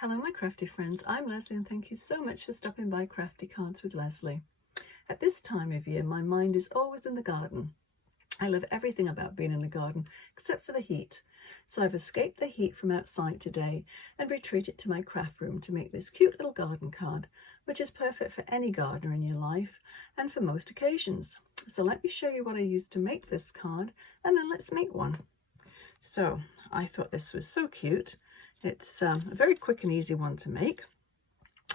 Hello my crafty friends, I'm Lesley and thank you so much for stopping by Crafty Cards with Lesley. At this time of year my mind is always in the garden. I love everything about being in the garden except for the heat. So I've escaped the heat from outside today and retreated to my craft room to make this cute little garden card, which is perfect for any gardener in your life and for most occasions. So let me show you what I used to make this card and then let's make one. So I thought this was so cute. It's a very quick and easy one to make,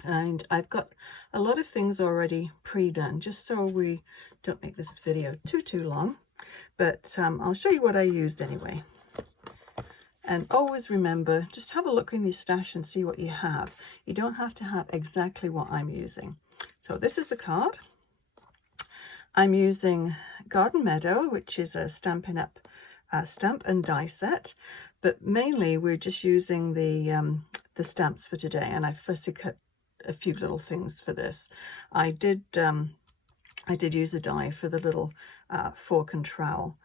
and I've got a lot of things already pre-done just so we don't make this video too long, but I'll show you what I used anyway. And always remember, just have a look in your stash and see what you have. You don't have to have exactly what I'm using. So this is the card. I'm using Garden Meadow, which is a Stampin' Up stamp and die set, but mainly we're just using the stamps for today, and I've fussy cut a few little things for this. I did use a die for the little fork and trowel,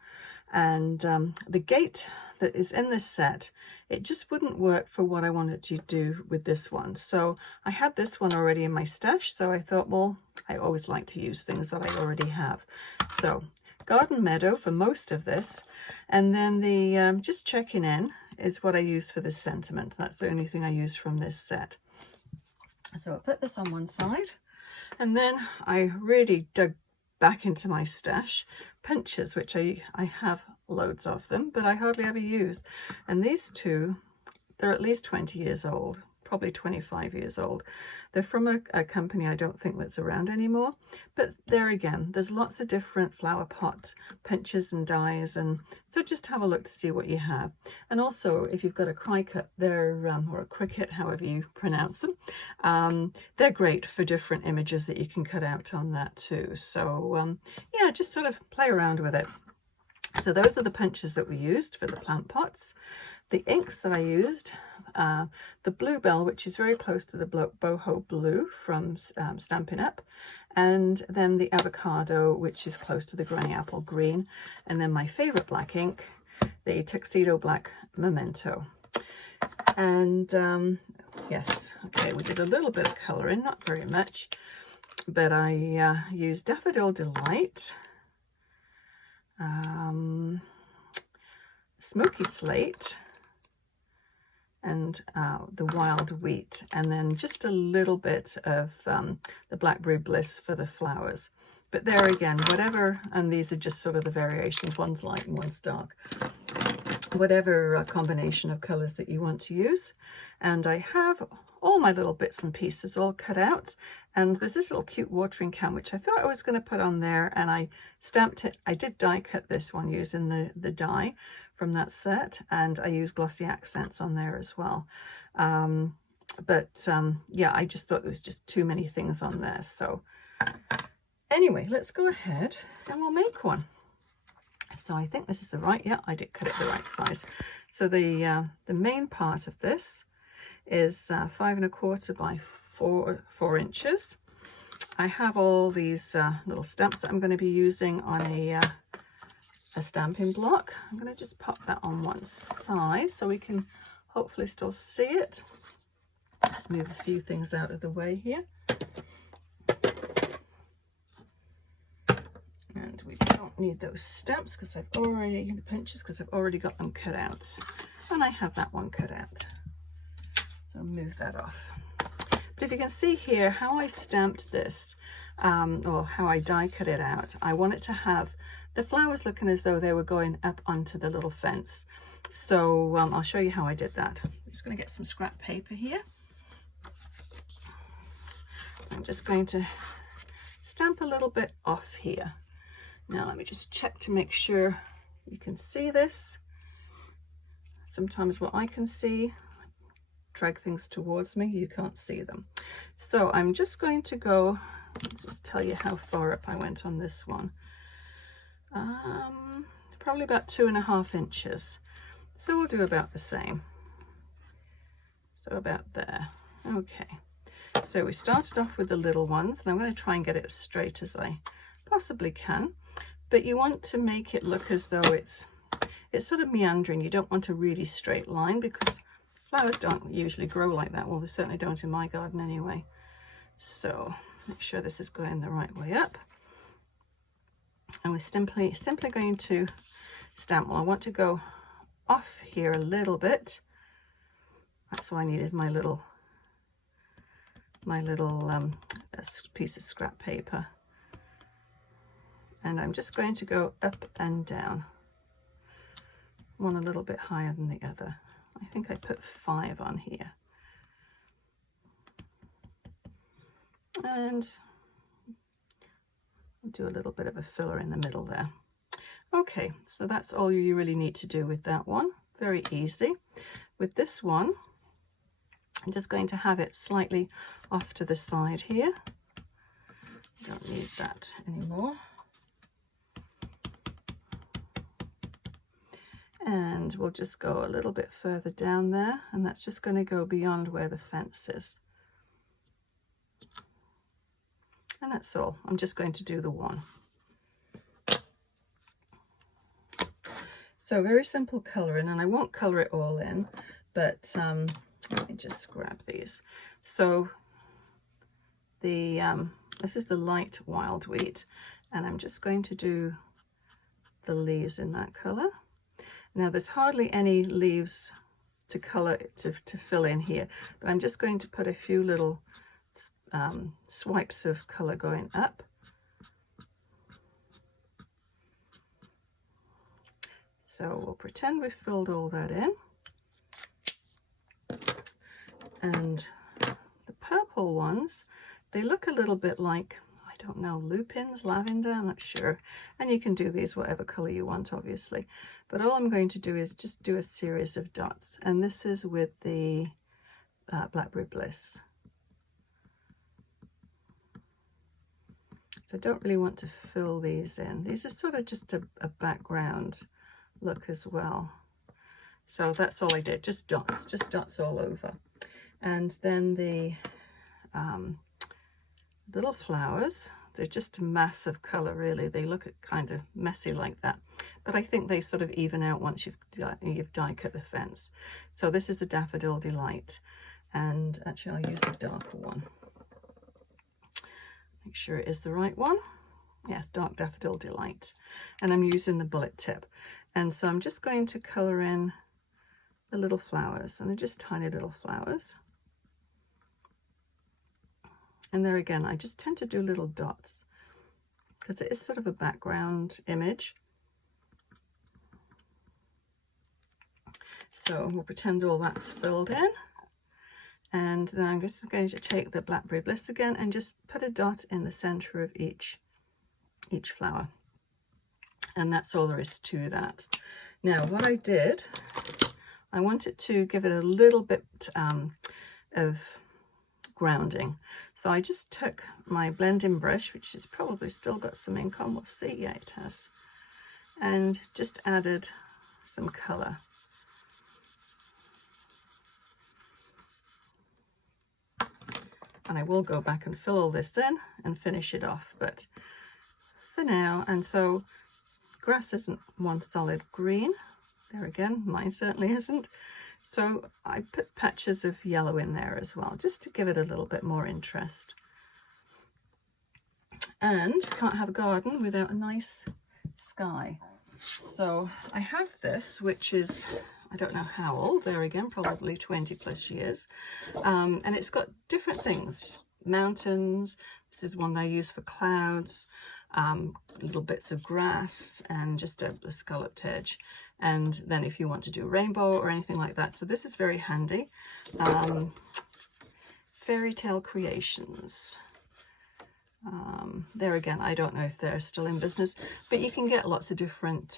and the gate that is in this set, it just wouldn't work for what I wanted to do with this one. So I had this one already in my stash, so I thought, well, I always like to use things that I already have. So Garden Meadow for most of this, and then the just checking in is what I use for this sentiment. That's the only thing I use from this set. So I'll put this on one side, and then I really dug back into my stash. Punches, which I have loads of them, but I hardly ever use. And these two, they're at least 20 years old, probably 25 years old. They're from a company I don't think that's around anymore, but there again, there's lots of different flower pot punches and dies, and so just have a look to see what you have. And also, if you've got a Cricut, or a Cricut, however you pronounce them, they're great for different images that you can cut out on that too. So yeah, just sort of play around with it. So those are the punches that we used for the plant pots. The inks that I used, the Bluebell, which is very close to the Boho Blue from Stampin' Up, and then the Avocado, which is close to the Granny Apple Green, and then my favorite black ink, the Tuxedo Black Memento. And yes, okay, we did a little bit of colouring, not very much, but I used Daffodil Delight, Smoky Slate, and the Wild Wheat, and then just a little bit of the Blackberry Bliss for the flowers. But there again, whatever, and these are just sort of the variations, one's light and one's dark, whatever combination of colors that you want to use. And I have all my little bits and pieces all cut out, and there's this little cute watering can which I thought I was going to put on there, and I stamped it. I did die cut this one using the die from that set, and I used glossy accents on there as well. Yeah, I just thought there was just too many things on there. So anyway, let's go ahead and we'll make one. So I think this is the right, yeah, I did cut it the right size. So the main part of this is 5 1/4 by 4 inches. I have all these little stamps that I'm going to be using on a stamping block. I'm going to just pop that on one side so we can hopefully still see it. Let's move a few things out of the way here. And we don't need those stamps because I've already, the punches, because I've already got them cut out. And I have that one cut out. So move that off. But if you can see here how I stamped this, or how I die cut it out, I want it to have the flowers looking as though they were going up onto the little fence. So I'll show you how I did that. I'm just going to get some scrap paper here. I'm just going to stamp a little bit off here. Now let me just check to make sure you can see this. Sometimes what I can see, drag things towards me, you can't see them. So I'm just going to go, just tell you how far up I went on this one. Probably about 2.5 inches. So we'll do about the same. So about there. Okay. So we started off with the little ones, and I'm going to try and get it as straight as I possibly can. But you want to make it look as though it's sort of meandering. You don't want a really straight line because flowers don't usually grow like that. Well, they certainly don't in my garden anyway. So make sure this is going the right way up. And we're simply going to stamp. Well, I want to go off here a little bit. That's why I needed my little piece of scrap paper. And I'm just going to go up and down. One a little bit higher than the other. I think I put 5 on here. And do a little bit of a filler in the middle there. Okay, so that's all you really need to do with that one. Very easy. With this one, I'm just going to have it slightly off to the side here. Don't need that anymore. And we'll just go a little bit further down there, and that's just going to go beyond where the fence is. And that's all. I'm just going to do the one. So very simple colouring, and I won't colour it all in, but let me just grab these. So this is the light wild wheat, and I'm just going to do the leaves in that colour. Now there's hardly any leaves to colour to fill in here, but I'm just going to put a few little swipes of colour going up. So we'll pretend we've filled all that in. And the purple ones, they look a little bit like, I don't know, lupins, lavender, I'm not sure. And you can do these whatever colour you want, obviously. But all I'm going to do is just do a series of dots. And this is with the Blackberry Bliss. So I don't really want to fill these in. These are sort of just a background look as well. So that's all I did, just dots all over. And then the little flowers, they're just a mass of colour really. They look kind of messy like that, but I think they sort of even out once you've die cut the fence. So this is a Daffodil Delight, and actually I'll use a darker one. Make sure it is the right one. Yes, dark Daffodil Delight. And I'm using the bullet tip. And so I'm just going to colour in the little flowers, and they're just tiny little flowers. And there again, I just tend to do little dots because it is sort of a background image. So we'll pretend all that's filled in. And then I'm just going to take the Blackberry Bliss again and just put a dot in the center of each flower. And that's all there is to that. Now what I did, I wanted to give it a little bit of grounding. So I just took my blending brush, which has probably still got some ink on, we'll see, yeah it has, and just added some colour. And I will go back and fill all this in and finish it off, but for now, and so grass isn't one solid green. There again, mine certainly isn't. So I put patches of yellow in there as well, just to give it a little bit more interest. And can't have a garden without a nice sky. So I have this, which is, I don't know how old, there again, probably 20 plus years. And it's got different things, mountains, this is one that I use for clouds, little bits of grass, and just a scalloped edge. And then if you want to do rainbow or anything like that. So this is very handy. Fairy Tale Creations. There again, I don't know if they're still in business, but you can get lots of different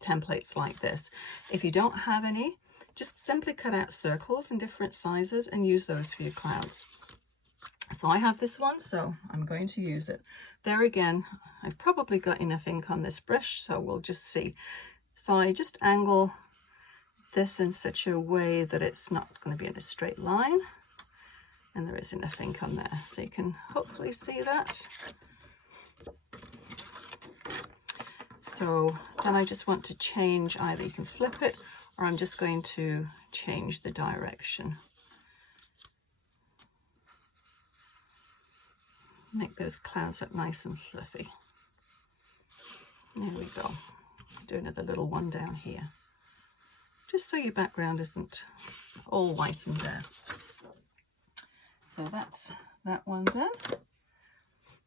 templates like this. If you don't have any, just simply cut out circles in different sizes and use those for your clouds. So I have this one, so I'm going to use it. There again, I've probably got enough ink on this brush, so we'll just see. So I just angle this in such a way that it's not going to be in a straight line. And there is enough ink on there, so you can hopefully see that. So then I just want to change, either you can flip it or I'm just going to change the direction. Make those clouds look nice and fluffy. There we go. Do another little one down here, just so your background isn't all white and bare. So that's that one done.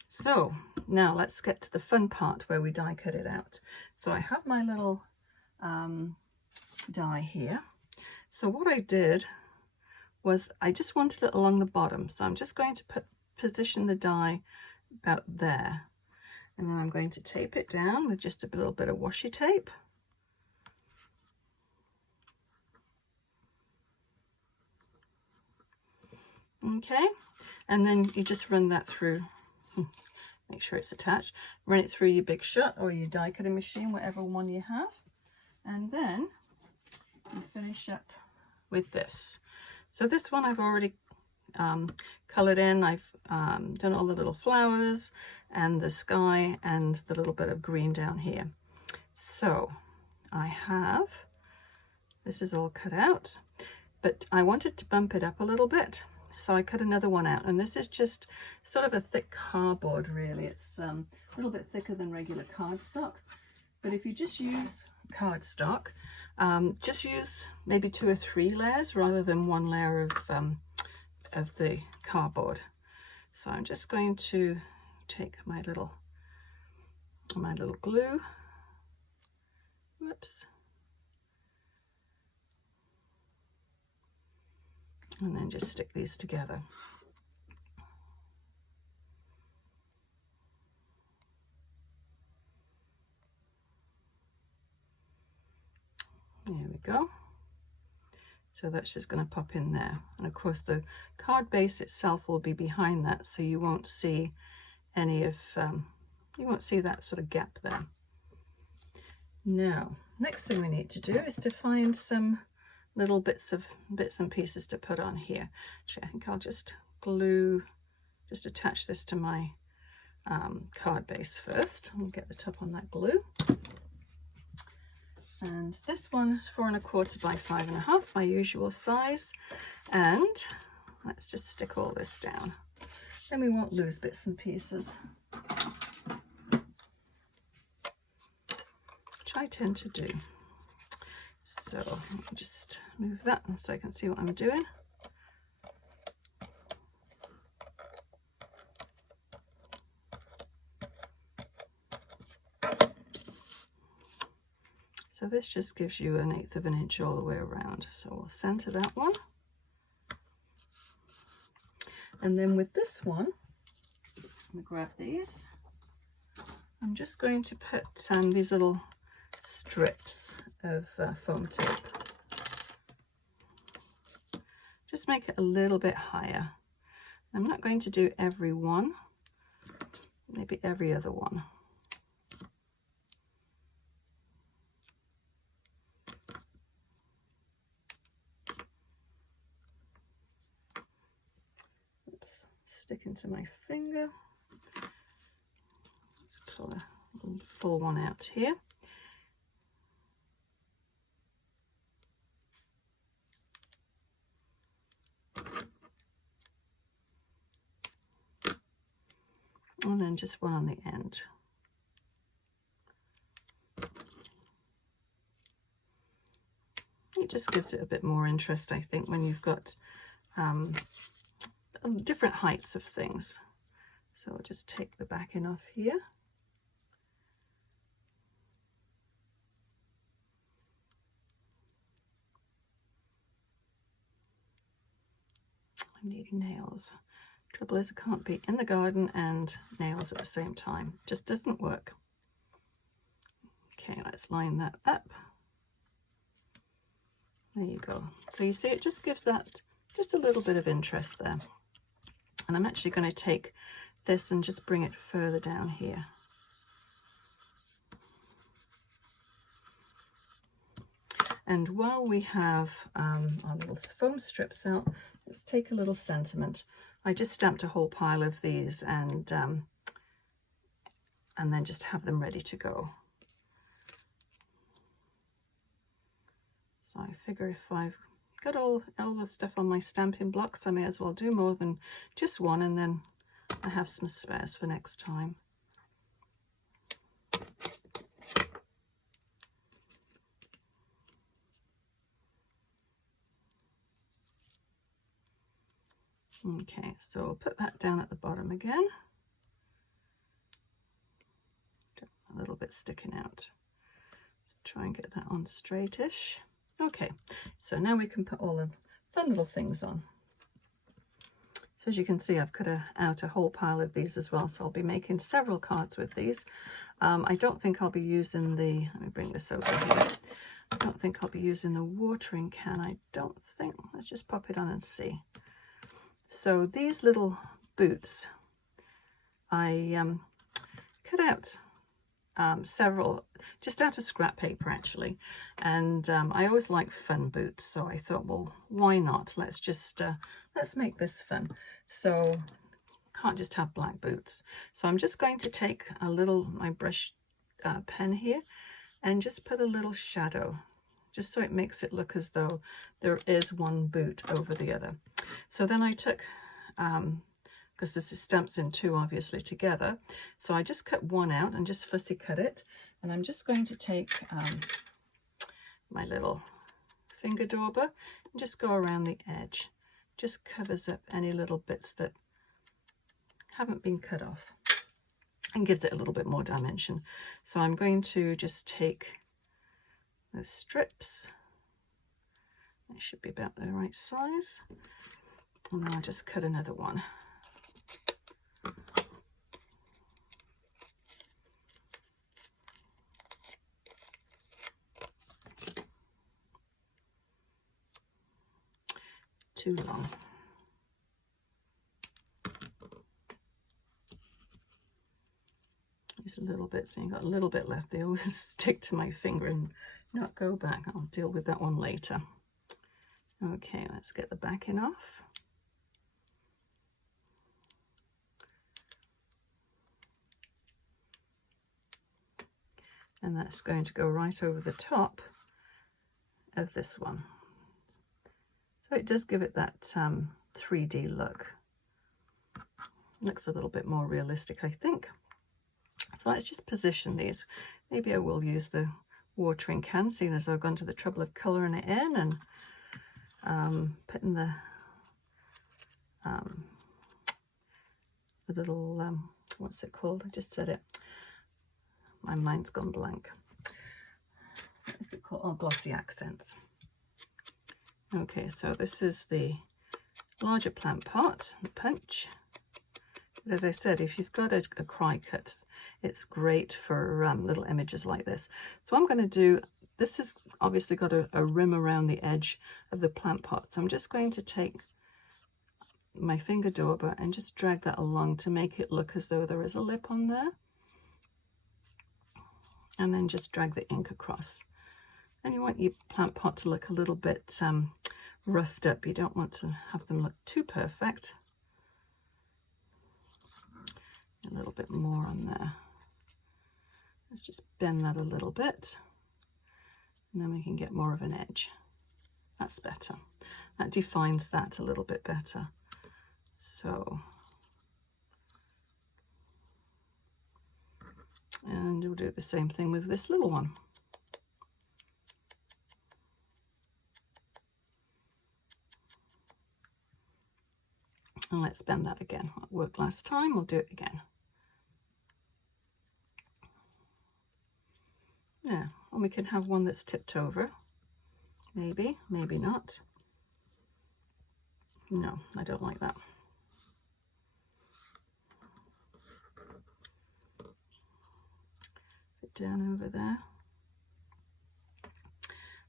So now let's get to the fun part where we die cut it out. So I have my little die here. So what I did was I just wanted it along the bottom. So I'm just going to position the die about there. And then I'm going to tape it down with just a little bit of washi tape. Okay, and then you just run that through, make sure it's attached, run it through your Big Shot or your die cutting machine, whatever one you have, and then you finish up with this. So this one I've already coloured in. I've done all the little flowers and the sky and the little bit of green down here. So I have, this is all cut out, but I wanted to bump it up a little bit. So I cut another one out, and this is just sort of a thick cardboard, really. It's a little bit thicker than regular cardstock. But if you just use cardstock, just use maybe 2 or 3 layers rather than 1 layer of the cardboard. So I'm just going to take my little glue. Whoops. And then just stick these together. There we go. So that's just going to pop in there. And of course the card base itself will be behind that, so you won't see any of, you won't see that sort of gap there. Now, next thing we need to do is to find some little bits and pieces to put on here. Actually, I think I'll just attach this to my card base first. I'll get the top on that glue. And this one is 4 1/4 by 5 1/2, my usual size. And let's just stick all this down. Then we won't lose bits and pieces, which I tend to do. So I'll just move that so I can see what I'm doing. So this just gives you 1/8 of an inch all the way around. So we'll center that one. And then with this one, I'm going to grab these. I'm just going to put these little strips of foam tape. Just make it a little bit higher. I'm not going to do every one, maybe every other one. Oops, sticking to my finger. Let's pull a full one out here. And then just one on the end. It just gives it a bit more interest, I think, when you've got different heights of things. So I'll just take the backing off here. I'm needing nails. Trouble is I can't be in the garden and nails at the same time. Just doesn't work. Okay, let's line that up. There you go. So you see, it just gives that just a little bit of interest there. And I'm actually going to take this and just bring it further down here. And while we have our little foam strips out, let's take a little sentiment. I just stamped a whole pile of these and then just have them ready to go. So I figure if I've got all the stuff on my stamping blocks, I may as well do more than just one, and then I have some spares for next time. Okay, so I'll put that down at the bottom again. A little bit sticking out. Try and get that on straightish. Okay, so now we can put all the fun little things on. So as you can see, I've cut out a whole pile of these as well, so I'll be making several cards with these. I don't think I'll be using the, let me bring this over here. I don't think I'll be using the watering can. I don't think, let's just pop it on and see. So these little boots, I cut out several, just out of scrap paper actually, and I always like fun boots, so I thought, well, why not? Let's just let's make this fun. So can't just have black boots. So I'm just going to take a little, my brush pen here, and just put a little shadow, just so it makes it look as though there is one boot over the other. So then I took, because this is stamps in two obviously together, so I just cut one out and just fussy cut it, and I'm just going to take my little finger dauber and just go around the edge. Just covers up any little bits that haven't been cut off and gives it a little bit more dimension. So I'm going to just take those strips, it should be about the right size, and then I'll just cut another one. Too long. These little bits, and you've got a little bit left, they always stick to my finger and not go back. I'll deal with that one later. Okay, let's get the backing off. And that's going to go right over the top of this one. So it does give it that 3D look. Looks a little bit more realistic, I think. So let's just position these. Maybe I will use the watering can, seeing as I've gone to the trouble of colouring it in and putting the little, what's it called? I just said it. My mind's gone blank. What is it called? Oh, glossy accents. Okay, so this is the larger plant pot, the punch. But as I said, if you've got a Cricut, it's great for little images like this. So I'm going to do, this has obviously got a rim around the edge of the plant pot. So I'm just going to take my finger dauber and just drag that along to make it look as though there is a lip on there. And then just drag the ink across. And you want your plant pot to look a little bit roughed up. You don't want to have them look too perfect. A little bit more on there. Let's just bend that a little bit, and then we can get more of an edge. That's better. That defines that a little bit better. So, and we'll do the same thing with this little one. And let's bend that again. It worked last time, we'll do it again. Yeah, and we can have one that's tipped over. Maybe, maybe not. No, I don't like that. Put down over there.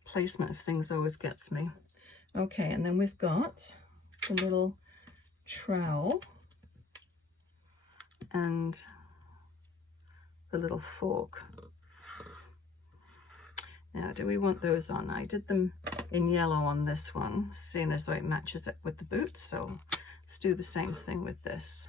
Placement of things always gets me. Okay, and then we've got the little trowel and the little fork. Now, do we want those on? I did them in yellow on this one, seeing as though it matches it with the boots, so let's do the same thing with this.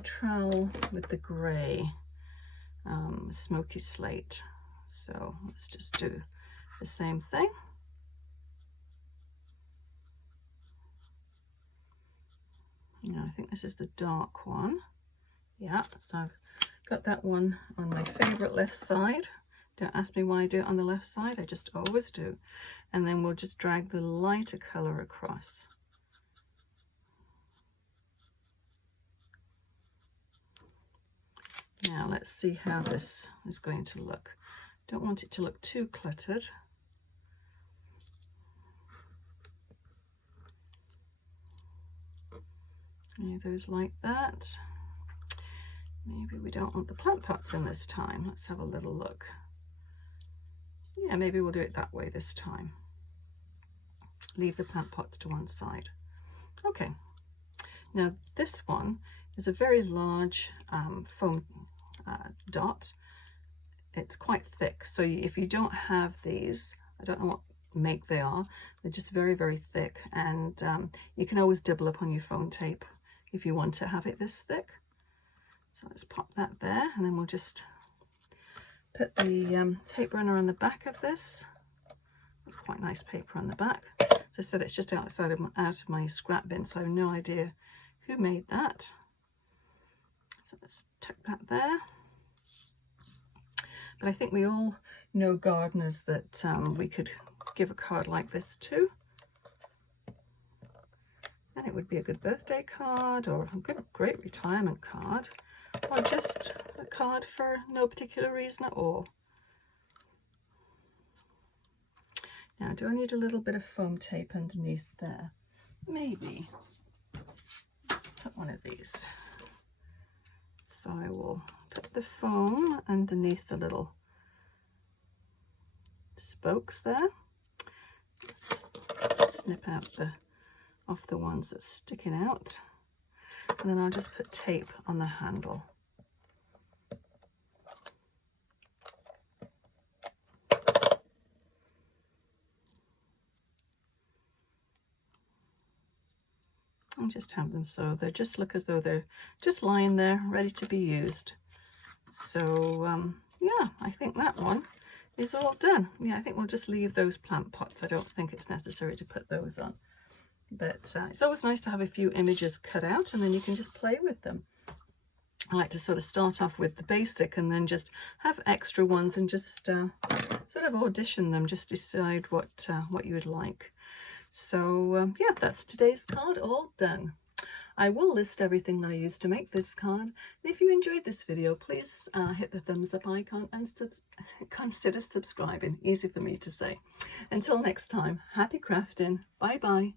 the trowel with the grey Smoky Slate. So let's just do the same thing. Now I think this is the dark one. Yeah, so I've got that one on my favourite left side. Don't ask me why I do it on the left side, I just always do. And then we'll just drag the lighter colour across. Now let's see how this is going to look. Don't want it to look too cluttered. Those like that. Maybe we don't want the plant pots in this time. Let's have a little look. Yeah, maybe we'll do it that way this time. Leave the plant pots to one side. Okay, now this one is a very large foam dot. It's quite thick, so if you don't have these, I don't know what make they are, they're just very, very thick, and you can always double up on your foam tape if you want to have it this thick. So let's pop that there, and then we'll just put the tape runner on the back of this. It's quite nice paper on the back. As I said, it's just out of my scrap bin, so I have no idea who made that. So let's tuck that there. But I think we all know gardeners that we could give a card like this to. And it would be a good birthday card, or a great retirement card, or just a card for no particular reason at all. Now, do I need a little bit of foam tape underneath there? Maybe. Let's put one of these. So I will put the foam underneath the little spokes there. Snip out off the ones that's sticking out, and then I'll just put tape on the handle. And just have them so they just look as though they're just lying there ready to be used. So yeah, I think that one is all done. Yeah, I think we'll just leave those plant pots. I don't think it's necessary to put those on, but it's always nice to have a few images cut out, and then you can just play with them. I like to sort of start off with the basic and then just have extra ones and just sort of audition them, just decide what you would like. So yeah, that's today's card all done. I will list everything that I used to make this card. And if you enjoyed this video, please hit the thumbs up icon and consider subscribing. Easy for me to say. Until next time, happy crafting. Bye bye.